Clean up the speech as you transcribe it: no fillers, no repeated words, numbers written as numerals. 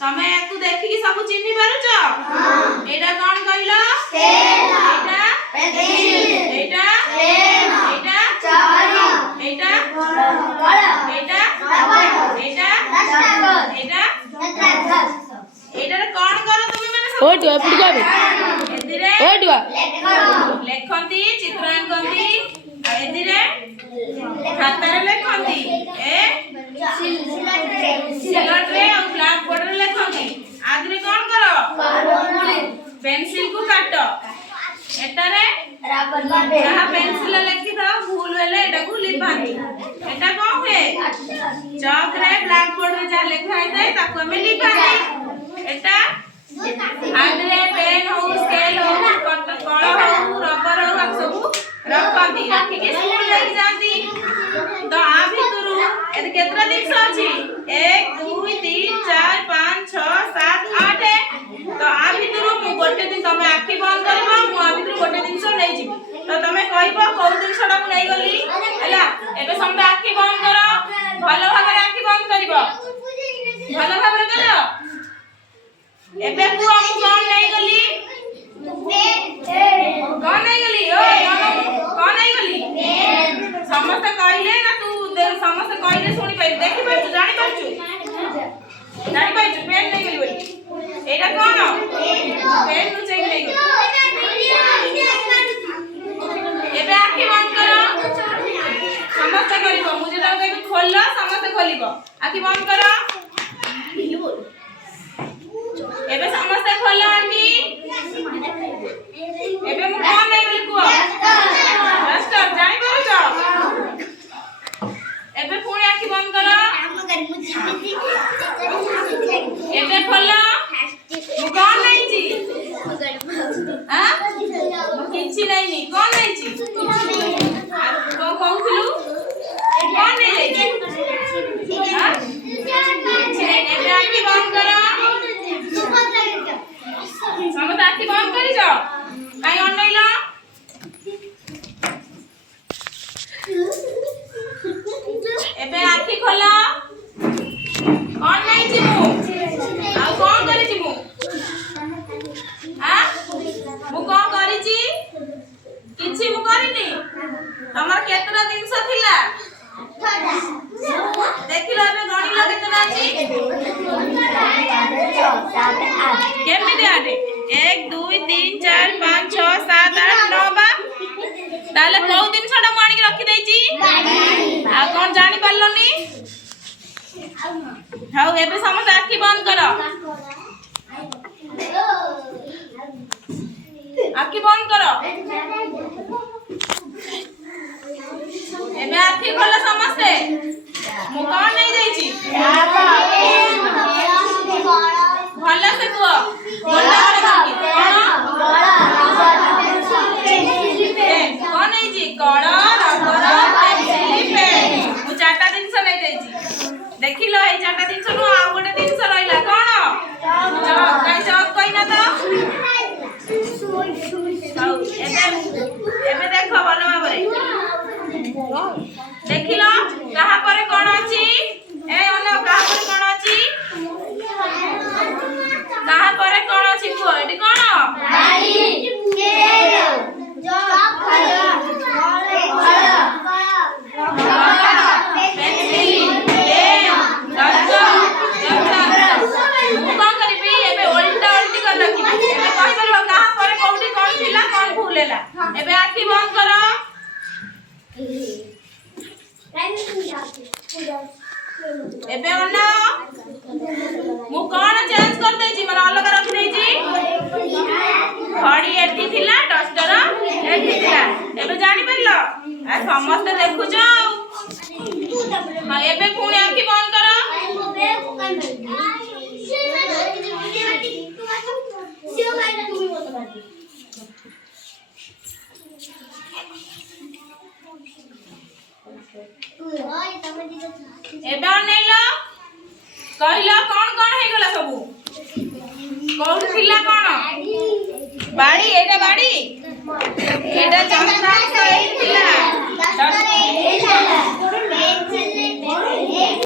तमे याकू देखि कि सब चिन्हि पारुछ एटा कोन कहिलो एटा पेंसिल एटा एटा चाबी एटा एटा एटा एटा एटा कोन करो तुमे माने सब ओटुआ पुडगाबे एदिरे ओटुआ लेखंती चित्रांकंती एदिरे खातारे लेखंती ए सिलटरे और ब्लैक बोर्ड रे लेखंती आदिरे कोन करो पेंसिल को काटो एटारे जहां पेंसिल लेखि दो भूल हेले एटा को लिपानी एटा कोन हुए चौक रे ब्लैक बोर्ड रे जा लेखा है ताको हमें लिपानी एटा आदिरे पेन हो स्केल हो कलर हो रबर हो सब रखती रखी के स्कूल लेके जाती तो आ भितरु एत केतरा दिन अछि 1 2 3 4 5 6 7 8 तो आ भितरु मु गोटे दिन तमे आखि बंद करबो मु आ भितरु गोटे दिन सो नै जिबी तो तमे कहबो को दिन छडा मु नै गली हैला एबे समते आखि बंद करो भलो भाबरे आखि बंद करबो भलो भाबरे करो एबे पुआ मु कोन नै गली कोन नै गली ओ कोन नै गली समस्त कहले ना तू समस्त कहले सुनी पाइ देखि पाइ जानि पाइ पेन नै गली बोली एटा कोन पेन नु चेक नै गली एबे आखि बंद करो समस्त करिबो मु जेटा कहबी खोललो समस्त खोलिबो आखि बंद करो एबे समस्त खोलो आखि एबे मु कोन नै गली कुआ मास्टर जानि पारुछ एबे पुणी आखि बंद करो एबे खोलो मु कोन नै छी हां मु किछि नै नी कोन नै छी आ को कहउथिलु कोन नै ले छी हां एबे आखि बंद करो समस्त आखि बंद करी जाओ काई अनैलो एबे आखि खोलो कोन नै छी मु आ कोन करी छी मु हां मु कोन करी छी किछि मु करिनी हमर केतरा दिन से थिला देखिलो एबे गणिलो केतना अछि केमि दे आटे 1 2 3 4 5 6 7 8 9 बा ताले को दिन छडा माणी के रखी देई छी आ कोन जानि पल्लोनी हाउ एबे समस्त आखि बंद करो आखि बंद करो एबे आखि खोलो समस्ते मु कोन नै जाई छी भलो से को गोला वाला कोन नै जी कड़ा रबर पेंसिल पेन मु चारटा दिन से नै जाई छी देखिलो ए चारटा दिन से नु आ गोटे दिन से रहिला कोन काई चौक कोइ ना तो एबे देखो भलो भाबरे देखिलो कहा पर कोन अछि ए ओनो कहा पर कोन अछि कहा पर कोन अछि को एटी कोन गाड़ी स्केल चौक पेंसिल पेन रबर मु कोन करबी एबे उल्टा उल्टी कर रखी एबे कहि परलो कहा पर कोठी कोन थिला कोन भूलेला एबे आखि बंद करो एबे ओना मु कोन चेंज कर दे छी मन अलग रख दे छी घड़ी एठी थिला डस्टर एठी थिला एबे जानि परलो आ समस्त देखु जाऊ हां एबे पुणी आखि बंद करो एबे अनेलो कहिलो कोन कोन हे गला सब कोन थिला कोन बाड़ी एटा बाड़ी एटा चंद्रांश थिला